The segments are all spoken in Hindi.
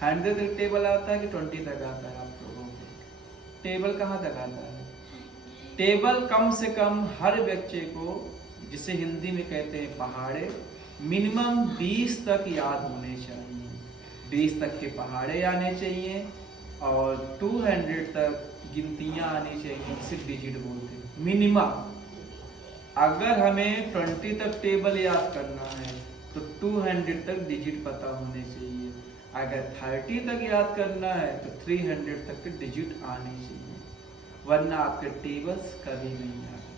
100 तक टेबल आता है कि 20 तक आता है आप लोगों को? टेबल कहाँ तक आता है? टेबल कम से कम हर बच्चे को, जिसे हिंदी में कहते हैं पहाड़े, मिनिमम 20 तक याद होने चाहिए। 20 तक के पहाड़े आने चाहिए और 200 तक गिनतियाँ आनी चाहिए, जिसे डिजिट बोलते हैं मिनिमम। अगर हमें 20 तक टेबल याद करना है तो 200 तक डिजिट पता होने चाहिए। अगर 30 तक याद करना है तो 300 तक के डिजिट आने चाहिए, वरना आपके टेबल्स कभी नहीं आते।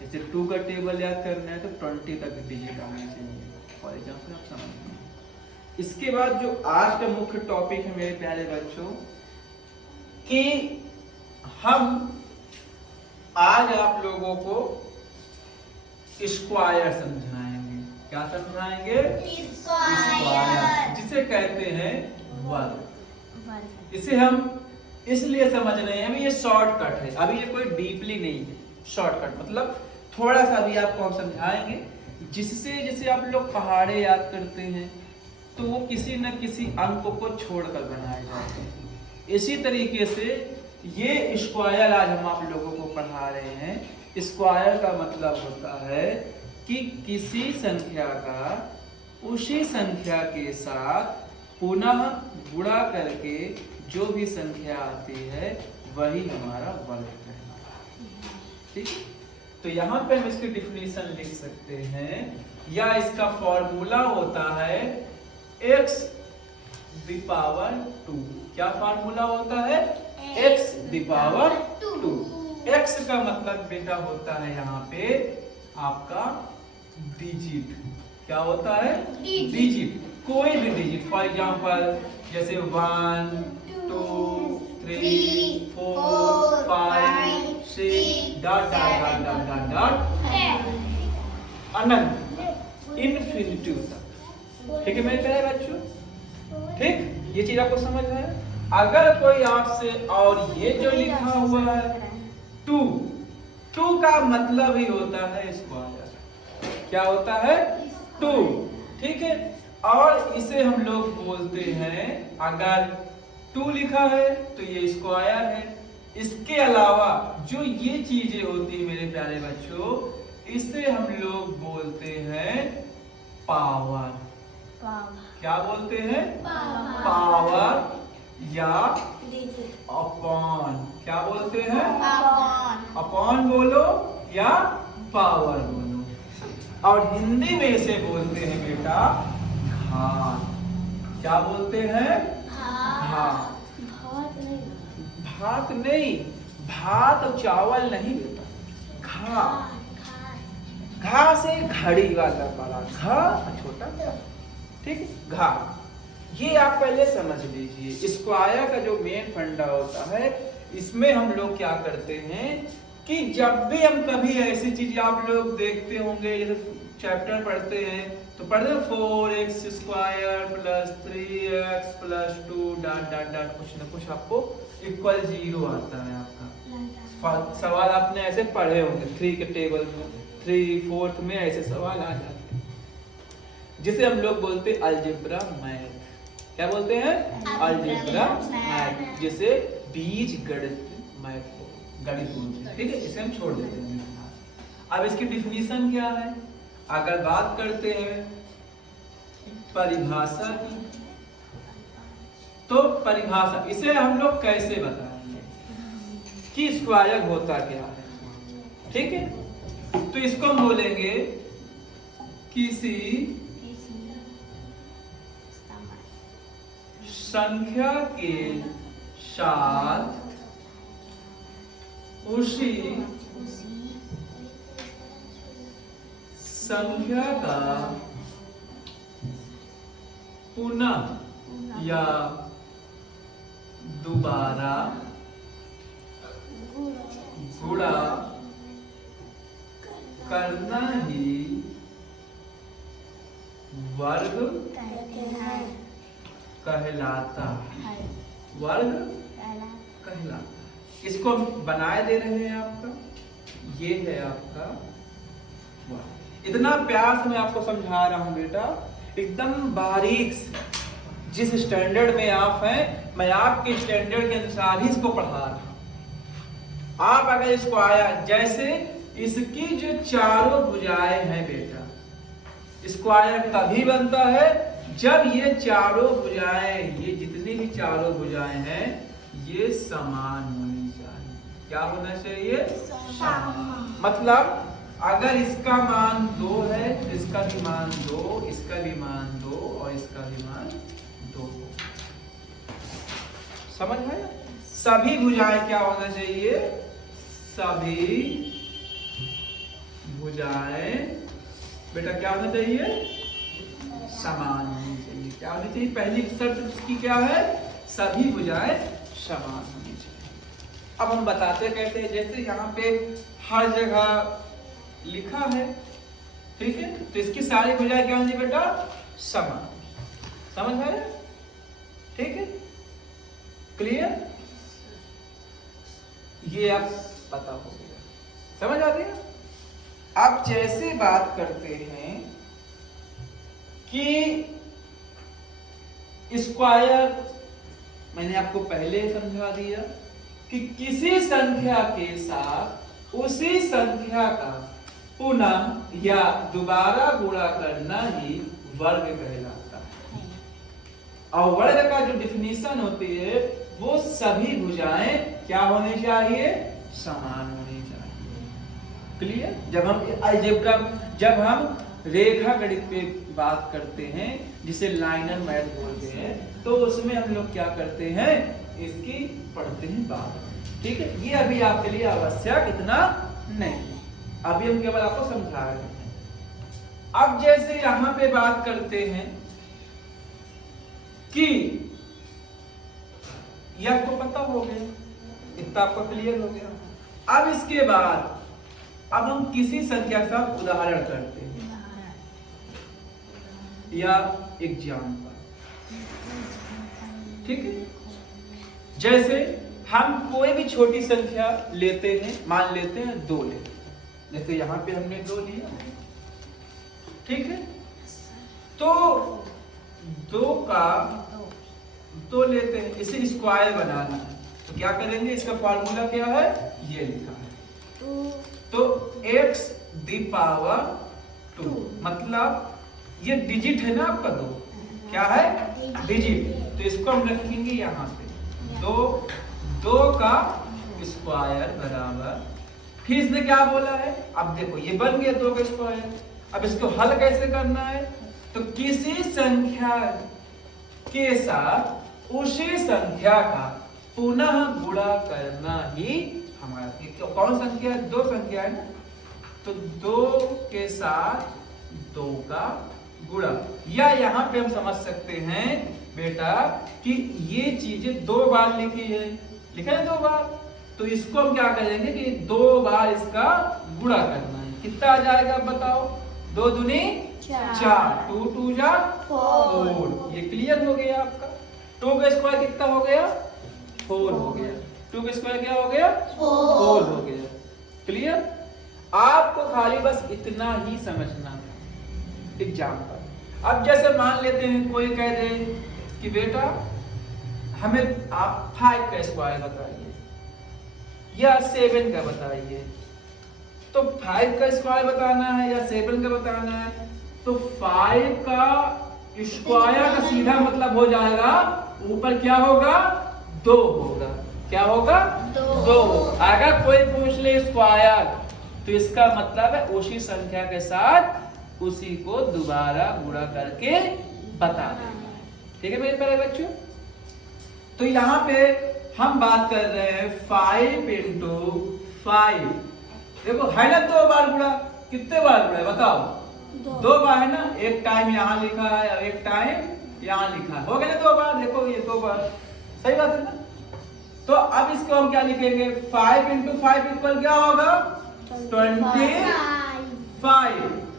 जैसे 2 का टेबल याद करना है तो 20 तक डिजिट आने चाहिए। फॉर एग्जाम्पल आप समझ। इसके बाद जो आज का मुख्य टॉपिक है मेरे प्यारे बच्चों, कि हम आज आप लोगों को स्क्वायर समझाएंगे। क्या समझाएंगे? स्क्वायर, जिसे कहते हैं वर्ग। इसे हम इसलिए समझ रहे हैं, अभी ये शॉर्टकट है, अभी ये कोई डीपली नहीं है। शॉर्टकट मतलब थोड़ा सा अभी आपको हम समझाएंगे, जिससे जैसे आप लोग पहाड़े याद करते हैं तो वो किसी न किसी अंक को छोड़कर बनाए जाते हैं। इसी तरीके से ये स्क्वायर आज हम आप लोगों को पढ़ा रहे हैं। स्क्वायर का मतलब होता है कि किसी संख्या का उसी संख्या के साथ पुनः गुणा करके जो भी संख्या आती है वही हमारा वर्ग कहलाता है। ठीक, तो यहाँ पे हम इसकी डिफिनीशन लिख सकते हैं, या इसका फॉर्मूला होता है x द पावर 2। क्या फार्मूला होता है? x the power 2। x का मतलब बेटा होता है यहाँ पे आपका डिजिट। क्या होता है? डिजिट, कोई भी डिजिट। फॉर एग्जांपल जैसे 1 2 3 4 5 6 dot dot dot dot dot अनंत, इन्फिनिटी तक। ठीक है मेरे प्यारे बच्चों? ठीक, ये चीज आपको समझ है? अगर कोई आपसे, और ये जो लिखा हुआ है 2 का मतलब ही होता है स्क्वायर। क्या होता है? 2। ठीक है, और इसे हम लोग बोलते हैं, अगर 2 लिखा है तो ये स्क्वायर है। इसके अलावा जो ये चीजें होती है मेरे प्यारे बच्चों, इसे हम लोग बोलते हैं पावर। क्या बोलते हैं? पावर या अपॉन। क्या बोलते हैं? अपॉन बोलो या पावर बोलो। और हिंदी में इसे बोलते हैं बेटा घात। क्या बोलते हैं? घात। भात नहीं, भात और चावल नहीं बेटा, घा। घा से घड़ी वाला बड़ा घा, छोटा घा। ठीक है, घा। ये आप पहले समझ लीजिए। स्क्वायर का जो मेन फंडा होता है, इसमें हम लोग क्या करते हैं कि जब भी हम कभी ऐसी चीज आप लोग देखते होंगे, जैसे चैप्टर पढ़ते हैं तो पढ़ते हैं 4x square plus 3x plus 2 dot dot dot, कुछ ना कुछ आपको इक्वल 0 आता है आपका। सवाल आपने ऐसे पढ़े होंगे 3 के टेबल में, 3/4 में ऐसे सवाल आ जाते हैं, जिसे हम लोग बोलते हैं अलजेब्रा मैथ। क्या बोलते हैं? अलजेब्रा मैथ, जिसे बीज गणित मैथ गणित बोलते हैं। ठीक है, इसे हम छोड़ देते हैं। अब इसकी डिफिनीशन क्या है? अगर बात करते हैं परिभाषा की, तो परिभाषा इसे हम लोग कैसे बताएंगे कि स्क्वायर होता क्या है? ठीक है, तो इसको हम बोलेंगे किसी संख्या के साथ उसी संख्या का पुनः या दोबारा गुणा करना ही वर्ग कहलाता है। वर्ग कहलाता है। इसको हम बनाए दे रहे हैं आपका, ये है आपका वर्ग। इतना प्यार से मैं आपको समझा रहा हूं बेटा, एकदम बारीक से, जिस स्टैंडर्ड में आप हैं, मैं आपके स्टैंडर्ड के अनुसार ही इसको पढ़ा रहा हूं। आप अगर इसको आया, जैसे इसकी जो चारों भुजाएं हैं बेटा, इसको आया तभी बनता है जब ये चारों भुजाएं, ये जितनी भी चारों भुजाएं हैं, ये समान होनी चाहिए। क्या होना चाहिए? समान। मतलब अगर इसका मान 2 है, इसका भी मान 2, इसका भी मान 2 और इसका भी मान 2। समझ है? सभी भुजाएं क्या होना चाहिए? सभी भुजाएं बेटा क्या होना चाहिए? समान होनी चाहिए। क्या होनी चाहिए? पहली शर्त इसकी क्या है? सभी भुजाएं समान होनी चाहिए। अब हम बताते कैसे हैं, जैसे यहाँ पे हर जगह लिखा है, ठीक है, तो इसकी सारी भुजाएं क्या होनी बेटा? समान। समझ आया? ठीक है, क्लियर? ये आप पता हो गया, समझ आ गया? अब जैसे बात करते हैं कि स्क्वायर, मैंने आपको पहले समझा दिया कि किसी संख्या के साथ उसी संख्या का पुनः या दोबारा गुणा करना ही वर्ग कहलाता है। और वर्ग का जो डिफिनीशन होती है वो सभी भुजाएं क्या होनी चाहिए? समान होनी चाहिए। क्लियर? जब हम रेखा गणित पे बात करते हैं, जिसे लाइनर मैथ बोलते हैं, तो उसमें हम लोग क्या करते हैं? इसकी पढ़ते हैं बात। ठीक है, ये अभी आपके लिए आवश्यक इतना नहीं, अभी हम केवल आपको समझा रहे हैं। अब जैसे यहां पे बात करते हैं कि यह आपको पता हो गया, इतना आपको क्लियर हो गया। अब इसके बाद अब हम किसी संख्या का उदाहरण करते हैं या एग्जाम्पल। ठीक है, जैसे हम कोई भी छोटी संख्या लेते हैं, मान लेते हैं 2 लेते हैं, जैसे यहां पे हमने 2 लिया, ठीक है, तो 2 का 2 लेते हैं, इसे स्क्वायर बनाना है, तो क्या करेंगे? इसका फॉर्मूला क्या है? ये लिखा है, तो x दी पावर 2, मतलब ये डिजिट है ना आपका 2, क्या है? डिजिट, तो इसको हम रखेंगे यहाँ पे 2 का स्क्वायर बराबर, फिर इसने क्या बोला है? अब देखो ये बन गया 2 का स्क्वायर। अब इसको हल कैसे करना है? तो किसी संख्या के साथ उसी संख्या का पुनः गुणा करना ही हमारा, कौन संख्या है? 2 संख्या है ना, तो 2 के साथ 2 का गुणा, या यहाँ पे हम समझ सकते हैं बेटा कि ये चीजें 2 बार लिखी है, लिखा है 2 बार, तो इसको हम क्या करेंगे कि 2 बार इसका गुणा करना है। कितना आ जाएगा बताओ? 2 दूनी 4, 2 2 जा 4। ये क्लियर हो गया आपका। 2 का स्क्वायर कितना हो गया? 4 हो गया। 2 का स्क्वायर क्या हो गया? 4 हो गया। क्लियर? आपको खाली बस इतना ही समझना था। एग्जाम्पल, अब जैसे मान लेते हैं कोई कह दे कि बेटा हमें आप 5 का स्क्वायर बताइए या 7 का बताइए, तो 5 का स्क्वायर बताना है या 7 का बताना है, तो 5 का स्क्वायर का सीधा मतलब हो जाएगा ऊपर क्या होगा? 2 होगा। क्या होगा? 2। अगर कोई पूछ ले स्क्वायर, तो इसका मतलब है उसी संख्या के साथ उसी को दोबारा गुणा करके बता देना। ठीक है मेरे प्यारे बच्चों, तो यहाँ पे हम बात कर रहे हैं 5 into 5। देखो है ना 2 बार गुणा, कितने बार गुणा है बताओ? 2 बार है ना, एक टाइम यहाँ लिखा है और एक टाइम यहाँ लिखा है, हो गया ना 2 बार। देखो ये 2 बार, सही बात है ना? तो अब इसको हम क्या लिखेंगे? 5 into 5 इक्वल क्या होगा? 25।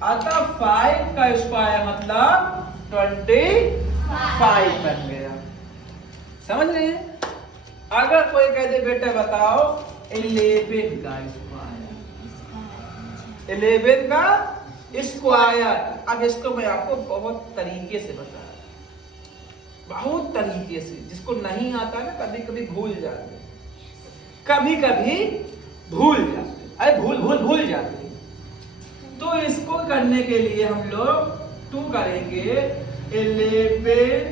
अतः 5 का स्क्वायर मतलब 25 बन गया। समझ रहे हैं? अगर कोई कह दे बेटा बताओ 11 का स्क्वायर, 11 का स्क्वायर, अब इसको मैं आपको बहुत तरीके से बता रहा हूं। बहुत तरीके से, जिसको नहीं आता ना कभी कभी भूल जाते, कभी कभी भूल जाते, अरे भूल जाते। तो इसको करने के लिए हम लोग 2 करेंगे 11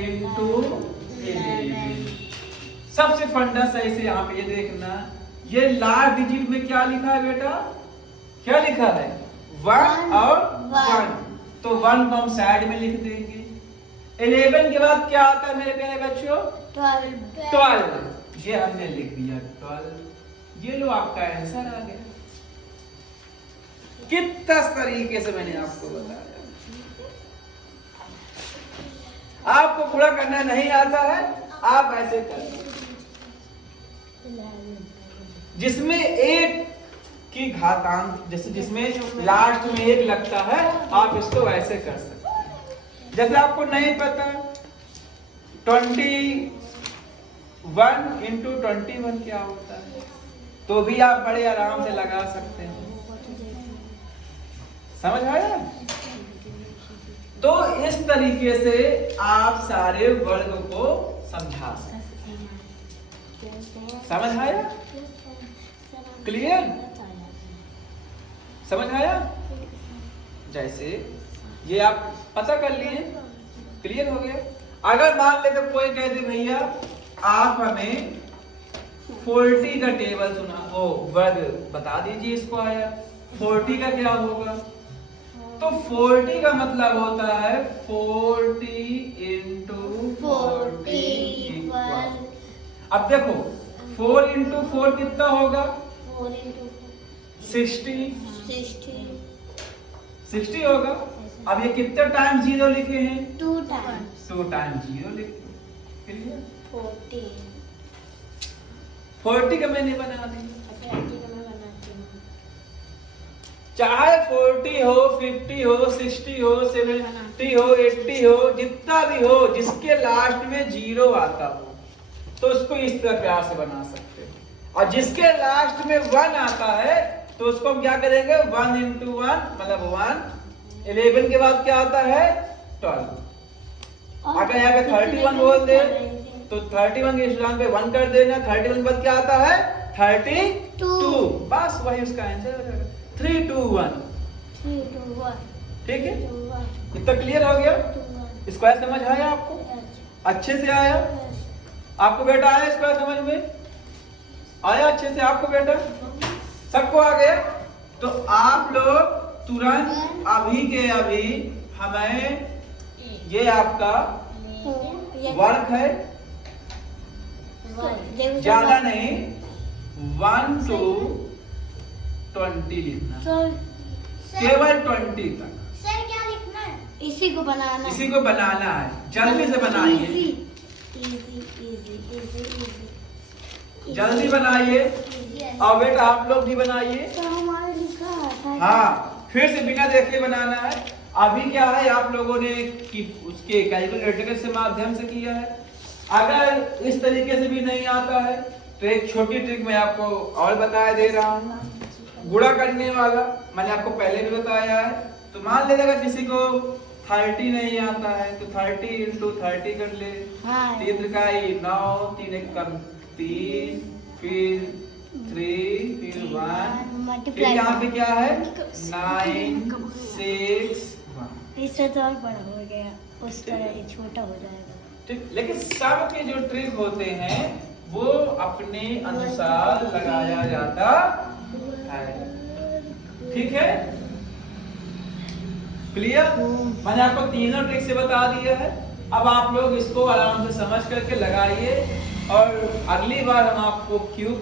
into 11। सबसे फंडा सही से यहाँ पे ये देखना, ये लास्ट डिजिट में क्या लिखा है बेटा, क्या लिखा है 1 और 1, तो 1 को हम साइड में लिख देंगे। 11 के बाद क्या आता है मेरे प्यारे बच्चों, 12, ये हमने लिख दिया 12। ये लो आपका आंसर आ गया। कितना तरीके से मैंने आपको बताया। आपको पूरा करना नहीं आता है, आप ऐसे कर, जिसमें एक की घातांक, जैसे जिसमें लास्ट में 1 लगता है, आप इसको वैसे कर सकते हैं। जैसे आपको नहीं पता 21 into 21 क्या होता है, तो भी आप बड़े आराम से लगा सकते हैं। समझ आया? तो इस तरीके से आप सारे वर्ग को समझा सकते हैं। समझ आया? क्लियर? समझ आया? जैसे ये आप पता कर लिए, क्लियर हो गया। अगर मान ले तो कोई कहते भैया आप हमें 40 का टेबल सुना, वो वर्ग बता दीजिए इसको आया, 40 का क्या होगा, तो 40 का मतलब होता है 40 into 40 इक्वल। अब देखो 4 into 4 कितना होगा, 60 होगा। अब ये कितने टाइम 0 लिखे हैं, 2 टाइम 0 लिखे, 40 का मैंने बना दी। चाहे 40 हो, 50 हो, 60 हो, 70 हो, 80 हो, जितना भी हो, जिसके लास्ट में 0 आता हो, तो उसको इस तरह प्यार से बना सकते हैं। और जिसके लास्ट में 1 आता है, तो उसको हम क्या करेंगे, 1 into 1 मतलब 1। 11 के बाद क्या आता है 12। अगर यहाँ पे 31 बोल दे तो 31 के स्थान पे 1 कर देना, 31 के बाद क्या आता है 32, बस वही उसका आंसर हो जाएगा। 3 2 1, ठीक है? इतना क्लियर हो गया? इसको ऐसे समझ आया आपको, अच्छे से आया आपको बेटा, आया इसको समझ में आया अच्छे से आपको बेटा, सबको आ गया? तो आप लोग तुरंत अभी के अभी हमें, ये आपका वर्क है, ज्यादा नहीं, 1 to 20 लिखना, केवल 20 तक। सर क्या लिखना है? इसी को बनाना है, जल्दी से बनाइए, जल्दी बनाइए। और बेटा आप लोग भी बनाइए। हाँ, फिर से बिना देखे बनाना है। अभी क्या है, आप लोगों ने कि उसके कैलकुलेटर के माध्यम से किया है। अगर इस तरीके से भी नहीं आता है तो एक छोटी ट्रिक मैं आपको और बताया दे रहा हूँ, गुणा करने वाला मैंने आपको पहले भी बताया है। तो मान ले अगर किसी को 30 नहीं आता है तो 30 into 30 कर ले। 3 का 9, 3 1 कम 3, फिर 3, फिर 1, फिर यहाँ पे क्या है 9 6 1। इससे तो और बड़ा हो गया, उस तरह ये छोटा हो जाएगा। ठीक, लेकिन सब के जो ट्रिक होते हैं वो अपने अनुसार लगाया जाता है। ठीक है, क्लियर? मैंने आपको तीनों ट्रिक से बता दिया है। अब आप लोग इसको आराम से समझ करके लगाइए और अगली बार हम आपको क्यूब